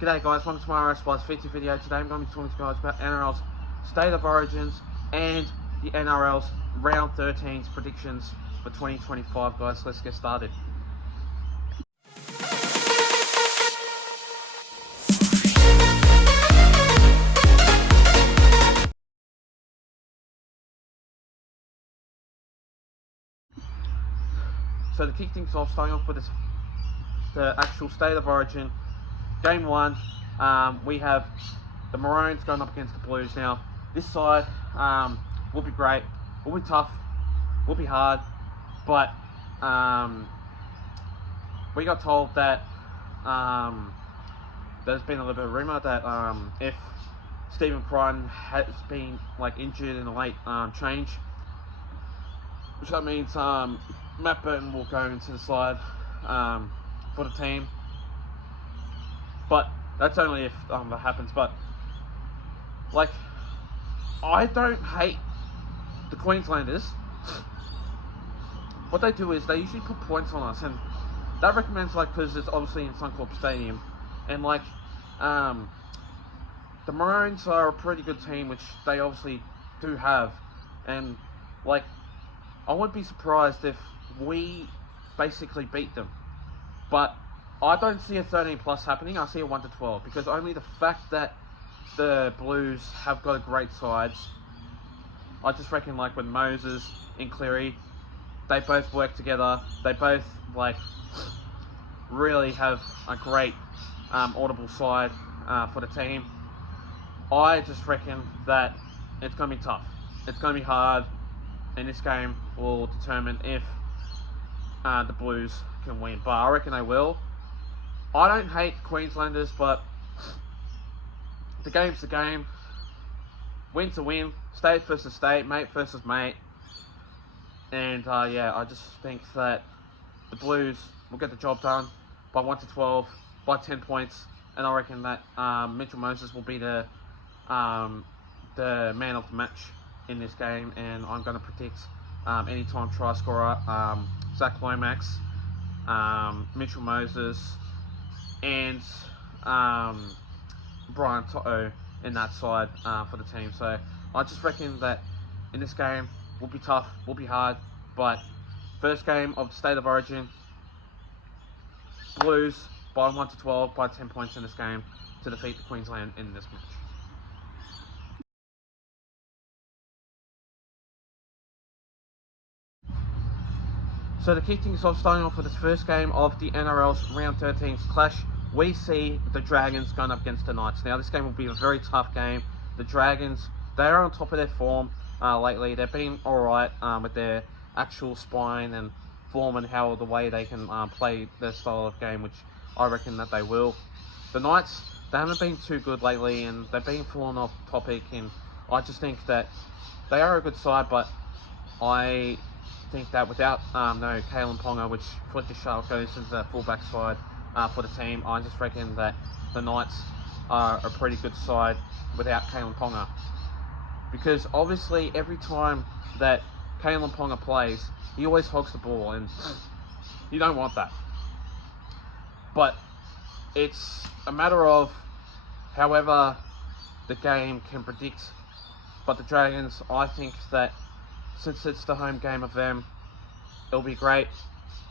G'day guys, welcome to my RS Plus feature video. Today I'm going to be talking to you guys about NRL's State of Origins and the NRL's Round 13's predictions for 2025, guys. Let's get started. So to kick things off, starting off with the actual State of Origin, Game 1, we have the Maroons going up against the Blues. Now, this side will be great, will be tough, will be hard, but we got told that there's been a little bit of rumour that if Stephen Crichton has been injured in a late change, which that means Matt Burton will go into the side for the team. But that's only if that happens. But I don't hate the Queenslanders. What they do is they usually put points on us, and that recommends because it's obviously in Suncorp Stadium, and the Maroons are a pretty good team, which they obviously do have, and I wouldn't be surprised if we basically beat them, but I don't see a 13 plus happening. I see a 1 to 12 because only the fact that the Blues have got a great side. I just reckon with Moses and Cleary, they both work together. They both really have a great audible side for the team. I just reckon that it's going to be tough. It's going to be hard, and this game will determine if the Blues can win. But I reckon they will. I don't hate Queenslanders, but the game's the game. Win to win. State versus state. Mate versus mate. And yeah, I just think that the Blues will get the job done by 1 to 12, by 10 points. And I reckon that Mitchell Moses will be the man of the match in this game. And I'm going to predict anytime try scorer, Zach Lomax, Mitchell Moses, and Brian To'o in that side for the team. So I just reckon that in this game will be tough, will be hard, but first game of the State of Origin, Blues by 1 to 12, by 10 points in this game to defeat the Queensland in this match. So to kick things off, starting off with this first game of the NRL's Round 13's clash, we see the Dragons going up against the Knights. Now this game will be a very tough game. The Dragons, they are on top of their form lately. They've been alright with their actual spine and form and how the way they can play their style of game, which I reckon that they will. The Knights, they haven't been too good lately, and they've been falling off topic, and I just think that they are a good side, but I think that without Kalen Ponga, which Fletcher Sharp goes into the fullback side for the team, I just reckon that the Knights are a pretty good side without Kalen Ponga. Because obviously every time that Kalen Ponga plays, he always hogs the ball, and you don't want that. But it's a matter of however the game can predict. But the Dragons, I think that since it's the home game of them, it'll be great.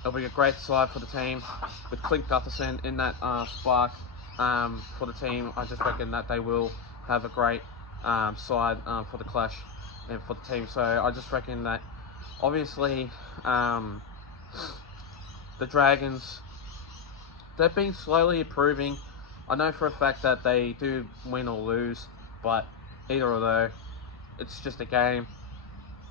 It'll be a great side for the team with Clint Gutherson in that spark for the team. I just reckon that they will have a great side for the clash and for the team. So I just reckon that obviously the Dragons, they've been slowly improving. I know for a fact that they do win or lose, but either or though, it's just a game.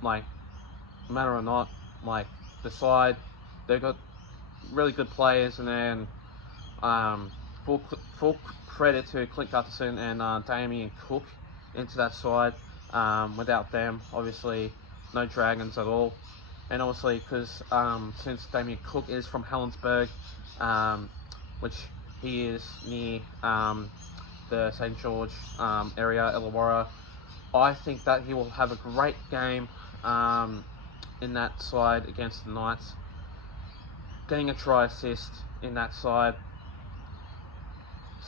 No matter or not, the side, they've got really good players, and then full credit to Clint Gutherson and Damien Cook into that side. Without them, obviously, no Dragons at all. And obviously, because since Damien Cook is from Helensburgh, which he is near the St. George area, Illawarra, I think that he will have a great game in that side against the Knights. Getting a try assist in that side.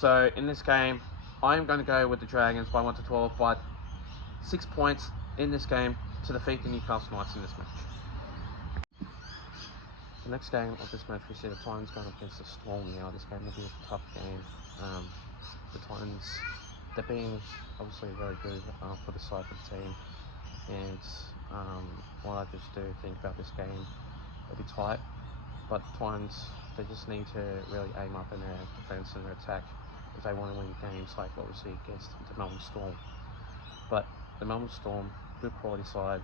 So in this game, I am going to go with the Dragons by 1 to 12, but 6 points in this game to defeat the Newcastle Knights in this match. The next game of this match, we see the Titans going up against the Storm now. This game will be a tough game. The Titans, they're being obviously very good for the side of the team, and what I just do think about this game, it'll be tight, but the Titans, they just need to really aim up in their defence and their attack if they want to win games like what we see against the Melbourne Storm. But the Melbourne Storm, good quality side,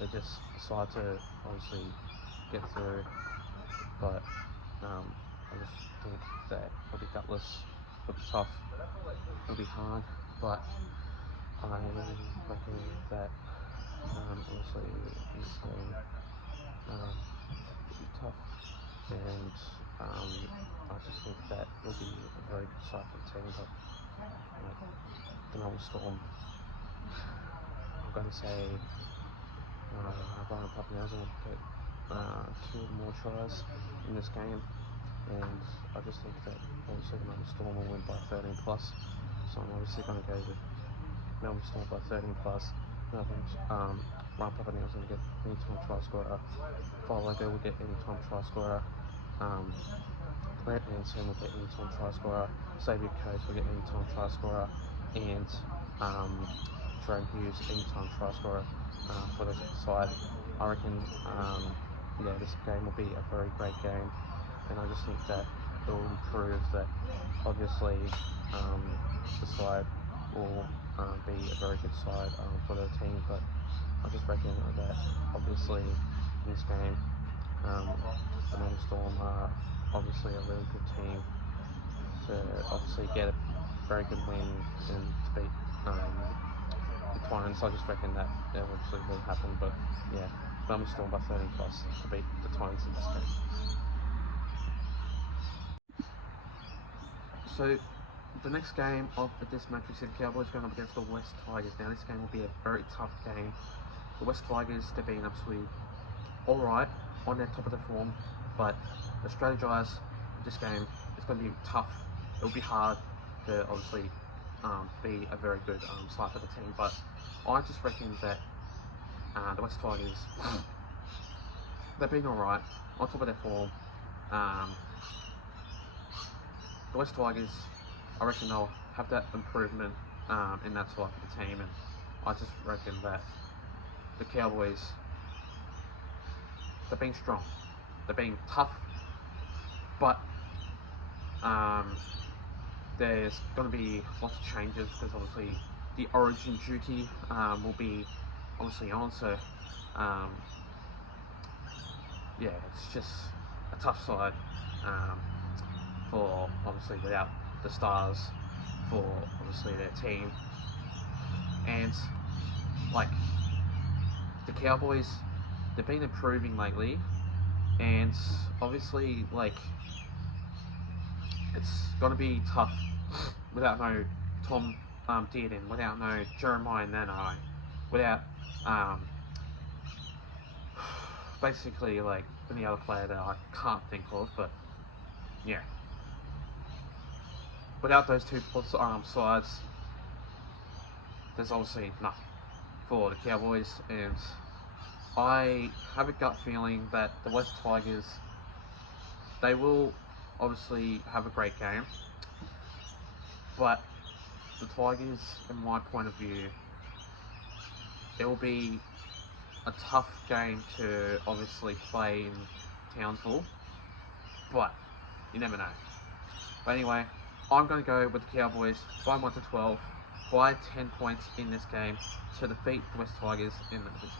they just decide to obviously get through, but I just think that it'll be gutless, it'll be tough, it'll be hard, but I reckon that obviously in this game it'll be tough, and I just think that it'll be a very good side for the team, but the Melbourne Storm, I'm going to say Brian Pappenhausen will get 2 more tries in this game, and I just think that obviously the Melbourne Storm will win by 13 plus, so I'm obviously going to go with Melbourne Storm by 13 plus. Brian Pappenhausen will get anytime try scorer, Follogo will get anytime try scorer, Grant Hansen will get anytime try scorer, Xavier Coates will get anytime try scorer, and Jerome Hughes anytime try scorer for the side. I reckon this game will be a very great game, and I just think that it will improve that obviously the side will be a very good side for the team, but I just reckon that obviously in this game the Melbourne Storm are obviously a really good team to obviously get a very good win and to beat the Titans. I just reckon that obviously will happen, but yeah, Melbourne Storm by 13 plus to beat the Titans in this game. So the next game of this match, we see the Cowboys going up against the West Tigers. Now this game will be a very tough game. The West Tigers, they're being absolutely alright on their top of the form, but the strategize this game, it's going to be tough. It'll be hard to obviously be a very good side for the team, but I just reckon that the West Tigers, they've been alright on top of their form. The West Tigers, I reckon they'll have that improvement in that side for the team, and I just reckon that the Cowboys, they're being strong, they're being tough, but there's going to be lots of changes because obviously the Origin duty will be obviously on, so yeah, it's just a tough side for obviously without the stars for obviously their team, and like the Cowboys, they've been improving lately, and obviously like it's gonna be tough without no Tom Dearden, without no Jeremiah Nanai, without basically like any other player that I can't think of, but yeah. Without those two sides, there's obviously nothing for the Cowboys, and I have a gut feeling that the West Tigers, they will obviously have a great game, but the Tigers, in my point of view, it will be a tough game to obviously play in Townsville, but you never know. But anyway, I'm going to go with the Cowboys by 1 to 12, by 10 points in this game to defeat the West Tigers in this match.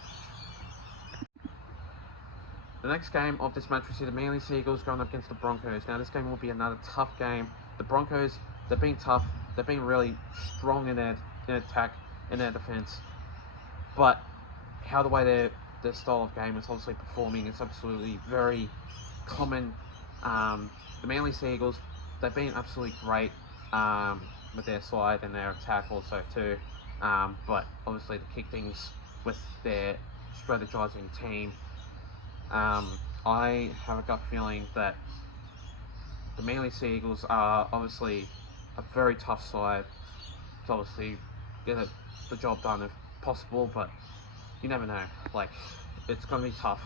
The next game of this match, we see the Manly Seagulls going up against the Broncos. Now this game will be another tough game. The Broncos, they've been tough, they've been really strong in their attack, in their defence, but how the way their style of game is obviously performing is absolutely very common. The Manly Seagulls, they've been absolutely great with their side and their attack also too, but obviously to kick things with their strategizing team, I have a gut feeling that the Manly Seagulls are obviously a very tough side to obviously get the job done if possible, but you never know. Like, it's going to be tough.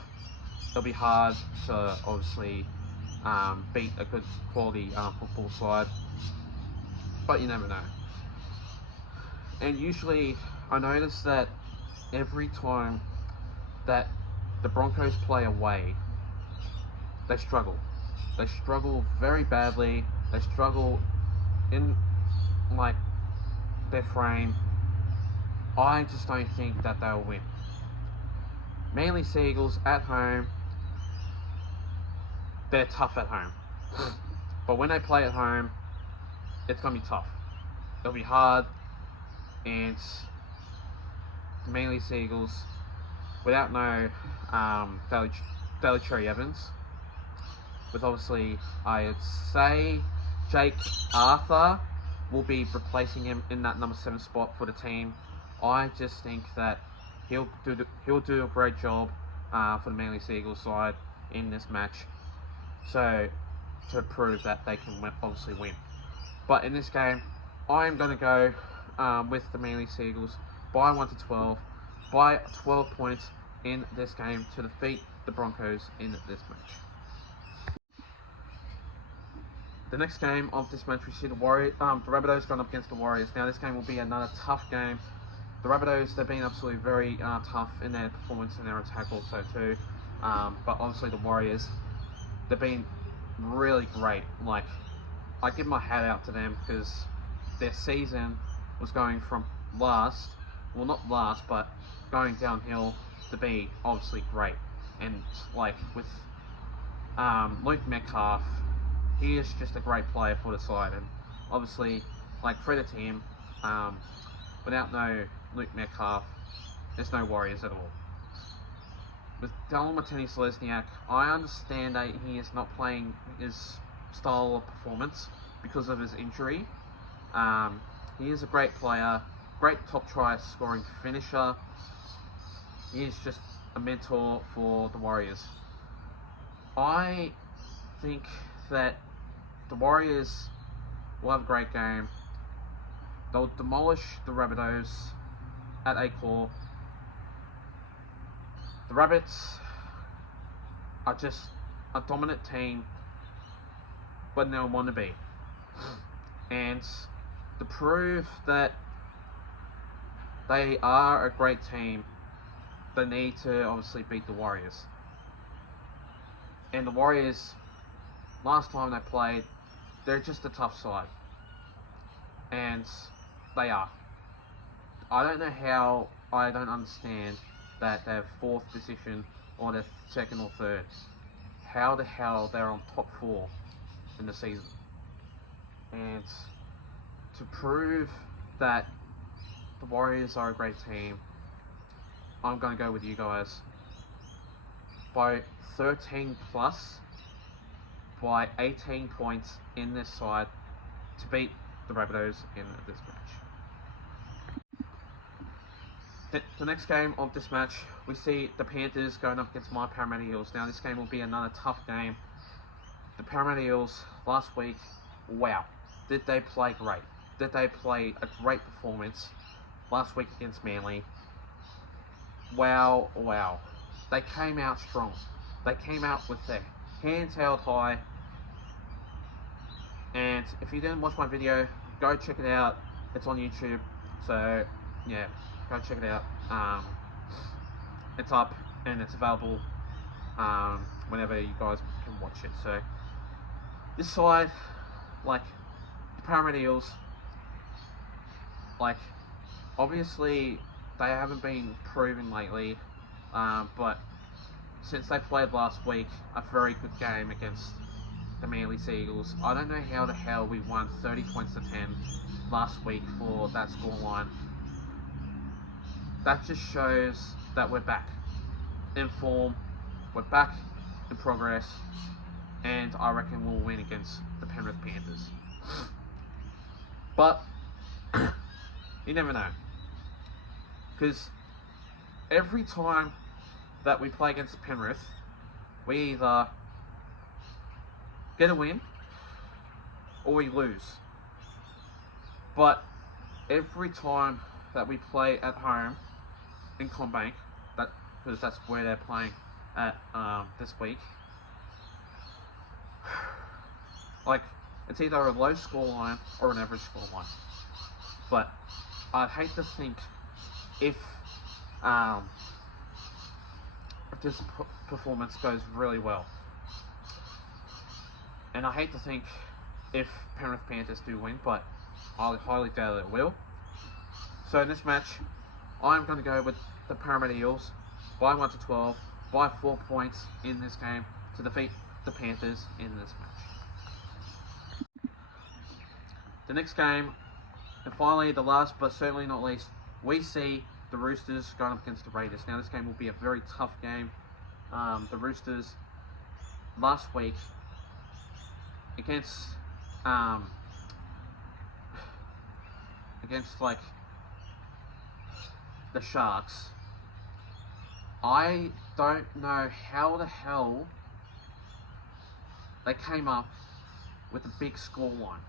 It'll be hard to obviously beat a good quality football side, but you never know. And usually I notice that every time that the Broncos play away, they struggle. They struggle very badly. They struggle in like their frame. I just don't think that they'll win. Manly Sea Eagles at home, they're tough at home. But when they play at home, it's going to be tough. It'll be hard. And the Manly Sea Eagles, without no Daly Cherry Evans, with obviously, I'd say Jake Arthur will be replacing him in that number 7 spot for the team. I just think that he'll do a great job for the Manly Sea Eagles side in this match, so to prove that they can obviously win. But in this game, I'm going to go with the Manly Sea Eagles by 1-12, by 12 points in this game to defeat the Broncos in this match. The next game of this match, we see the Rabbitohs going up against the Warriors. Now, this game will be another tough game. The Rabbitohs, they've been absolutely very tough in their performance and their attack also too. But obviously the Warriors, they've been really great. Like, I give my hat out to them because their season was going from last, well not last, but going downhill to be obviously great. And like with Luke Metcalf, he is just a great player for the side, and obviously, like for the team, without no Luke Metcalf, there's no Warriors at all. With Dallin Watene-Zelezniak, I understand that he is not playing his style of performance because of his injury. He is a great player, great top try scoring finisher. He is just a mentor for the Warriors. I think that the Warriors will have a great game. They'll demolish the Rabbitohs at Accor. The Rabbits are just a dominant team when they want to be. And to prove that they are a great team, they need to obviously beat the Warriors. And the Warriors, last time they played, they're just a tough side. And they are. I don't know how, I don't understand that they're 4th position or they're 2nd or 3rd. How the hell they're on top 4 in the season. And to prove that the Warriors are a great team, I'm going to go with you guys by 13 plus, by 18 points in this side to beat the Rabbitohs in this match. The next game of this match, we see the Panthers going up against my Parramatta Eels. Now, this game will be another tough game. The Parramatta Eels last week, wow, did they play great? Did they play a great performance last week against Manly? Wow, wow. They came out strong. They came out with their hands held high. And if you didn't watch my video, go check it out. It's on YouTube. So, yeah, go check it out. It's up and it's available whenever you guys can watch it. So, this side, like, the Parramatta Eels, like, obviously, they haven't been proven lately, but since they played last week, a very good game against the Manly Sea Eagles. I don't know how the hell we won 30 points to 10 last week for that scoreline. That just shows that we're back in form, we're back in progress, and I reckon we'll win against the Penrith Panthers. But you never know, because every time that we play against Penrith, we either get a win or we lose. But every time that we play at home in CommBank, because that's where they're playing at this week, like, it's either a low scoreline or an average scoreline. But I'd hate to think if this performance goes really well. And I hate to think if Penrith Panthers do win, but I highly doubt it will. So in this match, I'm going to go with the Parramatta Eels by 1-12, by 4 points in this game to defeat the Panthers in this match. The next game, and finally the last but certainly not least, we see the Roosters going up against the Raiders. Now this game will be a very tough game. The Roosters last week against like the Sharks, I don't know how the hell they came up with a big scoreline.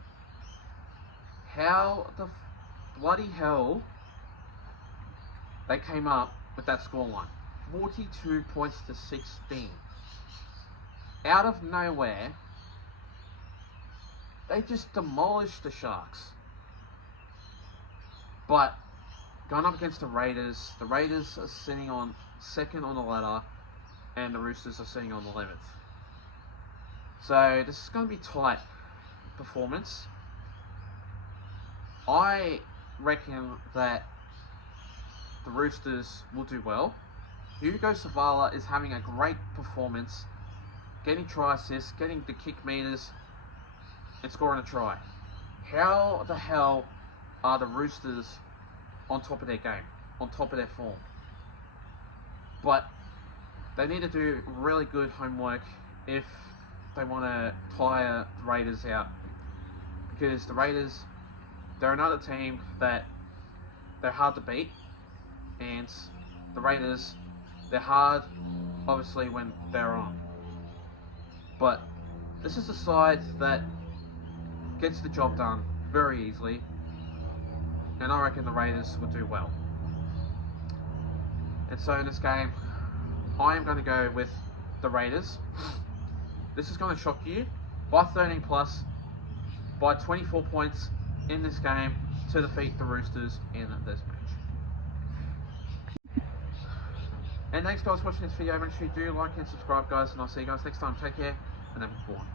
How the bloody hell they came up with that scoreline. 42 points to 16. Out of nowhere, they just demolished the Sharks. But going up against the Raiders are sitting on second on the ladder, and the Roosters are sitting on the 11th. So this is going to be tight performance. I reckon that the Roosters will do well. Hugo Savala is having a great performance, getting try assists, getting the kick meters, and scoring a try. How the hell are the Roosters on top of their game, on top of their form? But they need to do really good homework if they want to tire the Raiders out, because the Raiders, they're another team that they're hard to beat, and the Raiders, they're hard obviously when they're on. But this is a side that gets the job done very easily, and I reckon the Raiders will do well. And so in this game, I am going to go with the Raiders. This is going to shock you. By 13 plus, by 24 points in this game to defeat the Roosters in this match. And thanks guys for watching this video. Make sure you do like and subscribe guys, and I'll see you guys next time. Take care and have a good one.